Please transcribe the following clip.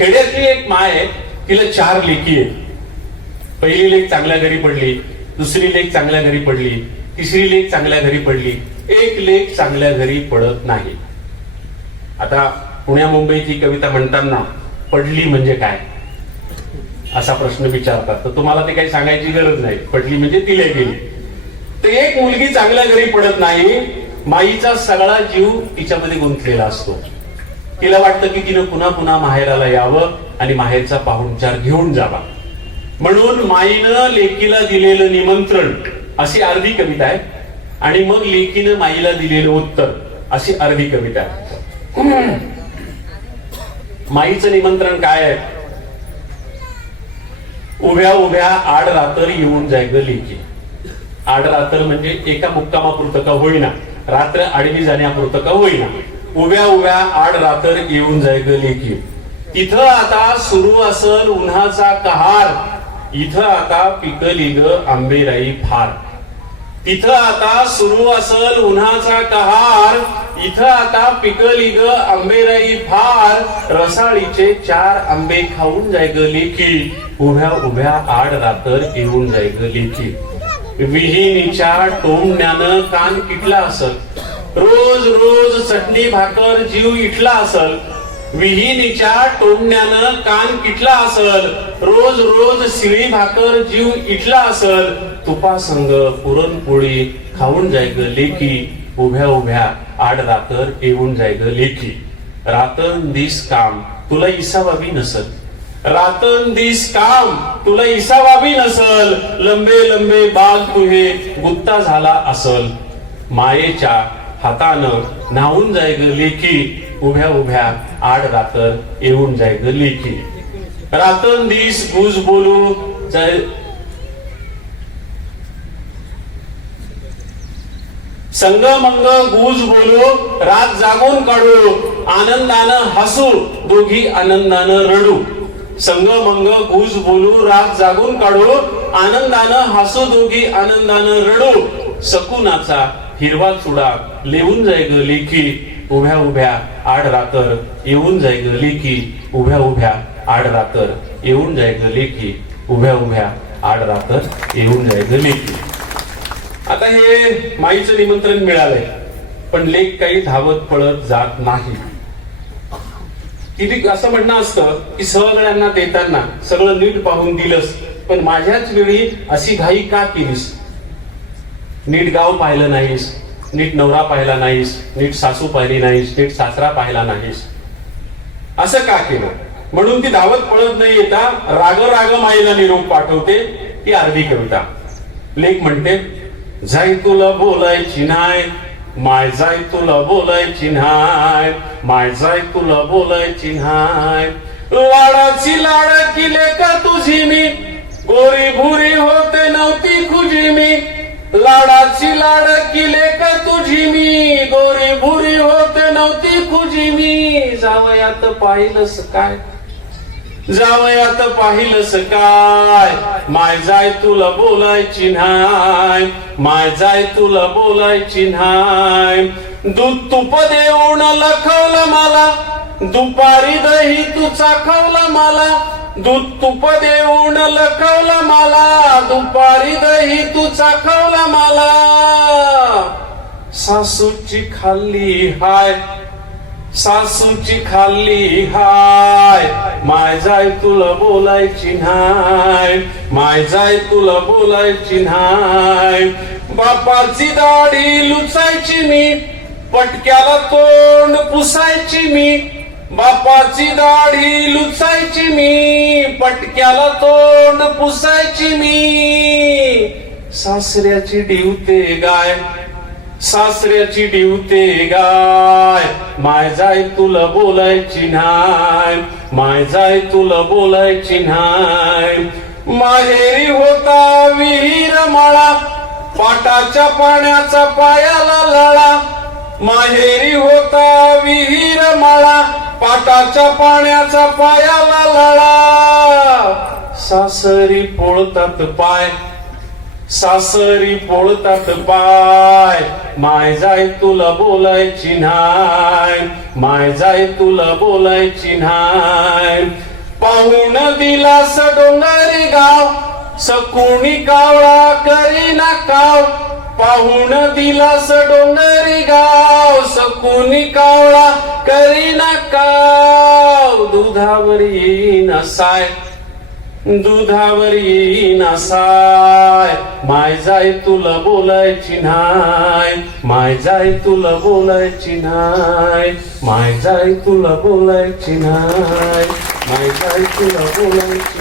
खेड्यातली एक माय आहे तिला चार लेखी आहेत. पहिली लेख चांगल्या घरी पडली दुसरी लेख चांगल्या घरी पडली तिसरी लेख चांगल्या घरी पडली एक लेख चांगल्या घरी पडत नाही. आता पुण्या मुंबईची कविता म्हणताना पडली म्हणजे काय? असा प्रश्न विचारतात. तर तुम्हाला ते काही सांगायची गरज नाही. पडली म्हणजे तिला गेली. तर एक मुलगी चांगल्या घरी पडत नाही माईचा सगळा जीव तिच्यामध्ये गुंतलेला असतो. तिला वाटतं की तिनं पुन्हा पुन्हा माहेराला यावं आणि माहेरचा पाहुणचार घेऊन जावा. म्हणून माईनं लेकीला दिलेलं निमंत्रण अशी अर्धी कविता आहे. आणि मग लेकीनं माईला दिलेलं उत्तर अशी अर्धी कविता आहे. माईचं निमंत्रण काय आहे? उभ्या उभ्या आड रात्र येऊन जाय ग लेकी. आड रात्र म्हणजे एका मुक्कामापुरतं का होईना. रात्र आडवी जाण्यापुरतं का होईना. उभ्या उभ्या आड रातर येऊन जाय ग तिथं आता सुरू असल उन्हाचा कहार इथं आता पिकली ग आंबेराई फार. तिथं आता सुरू असल उन्हाचा कहार इथं आता पिकली ग आंबेराई फार. रसाळीचे चार आंबे खाऊन जाय ग उभ्या उभ्या आड रातर येऊन जाय ग लेकी विहिनीच्या टोमण्यानं कान किटला असत रोज रोज चटणी भाकर जीव इटला असल विहिनीच्या टोमण्यानं कान किटला असल रोज रोज शिळी भाकर जीव इटला असल तुपासंग पुरणपोळी खाऊन जाय ग लेखी उभ्या उभ्या आड रातर येऊन जाय ग लेखी रातन दिस काम तुला इसावाबी नसल. रातन दिस काम तुला इसावाबी नसल. लंबे लंबे बाल तुहे गुत्ता झाला असल. मायेच्या हातानं न्हावून जाय ग लेखी उभ्या उभ्या आड रातर येऊन जाय ग लेखी. रातन दिस गुज बोलू जाय संग मंग गुज बोलू रात जागून काढू आनंदानं हसू दोघी आनंदानं रडू. संग मंग गुज बोलू रात जागून काढू आनंदानं हसू दोघी आनंदानं रडू. सकुनाचा हिरवा चुडा लेवून जाय ग लेखी उभ्या उभ्या आड रातर येऊन जाय ग लेखी उभ्या उभ्या आड रातर येऊन जाय ग लेखी उभ्या उभ्या आड रातर येऊन जाय ग लेखी. आता हे माईचं निमंत्रण मिळालंय पण लेख काही धावत पळत जात नाही. किती असं म्हणणं असतं की सगळ्यांना देताना सगळं नीट पाहून दिलंस पण माझ्याच वेळी अशी घाई का केलीस? नीट गाव पाहिलं नाहीस नीट नवरा पाहिला नाहीस नीट सासू पाहिली नाहीस नीट सासरा पाहिला नाहीस. असं का केलं? म्हणून ती धावत पळत नाही येता राग राग माईला निरोप पाठवते ती अर्धी कविता. लेख म्हणते जाई तुला बोलायची नाय माय जाय तुला बोलायची नाय माय जाय तुला बोलायची नाय. लाडाची लाडा किले का तुझी मी? लाडकी लाड तुझी मी. गोरी भुरी होते नव्हती खुजी मी. जावयात पाहिलंस काय? जावयात पाहिलंस काय? माय जाय तुला बोलायची नाय माय जाय तुला बोलायची नाय दूध तुप देऊन लखवलं मला. दुपारी दही तू चाखवलं मला. दूध तुप देऊन लखवला मला दुपारी दही तू चाखवला मला. सासूची खाल्ली हाय सासूची खाल्ली हाय. माय जाय तुला बोलायची नाय माय जाय तुला बोलायची नाय बापाची दाढी लुचायची मी पटक्याला तोंड पुसायची मी. बापाची दाढी लुचायची मी पटक्याला तोंड पुसायची मी. सासऱ्याची डिवते गाय सासऱ्याची डिवते गाय. माय जाय तुला बोलायची नाय माय जाय तुला बोलायची नाय माहेरी होता विहीर मळा पाटाच्या पाण्याचा पायाला लळा. माहेरी होता विहीर पाटाच्या पाण्याचा पायाला लळा. सासरी पोळतात पाय सासरी पोळतात पाय. माय जाय तुला बोलायची नाय माय जाय तुला बोलायची नाय पाहून दिलास डोंगरी गाव सकुणी कावळा करीना काव पाहून दिलास डोंगरी गाव सकुणी कावळा करीना काव दुधावर येईन साय. दुधावर येईन साय. माय जाय तुला बोलायची नाय माय जाय तुला बोलायची नाय माय जाय तुला बोलायची नाय माय जाय तुला बोलायची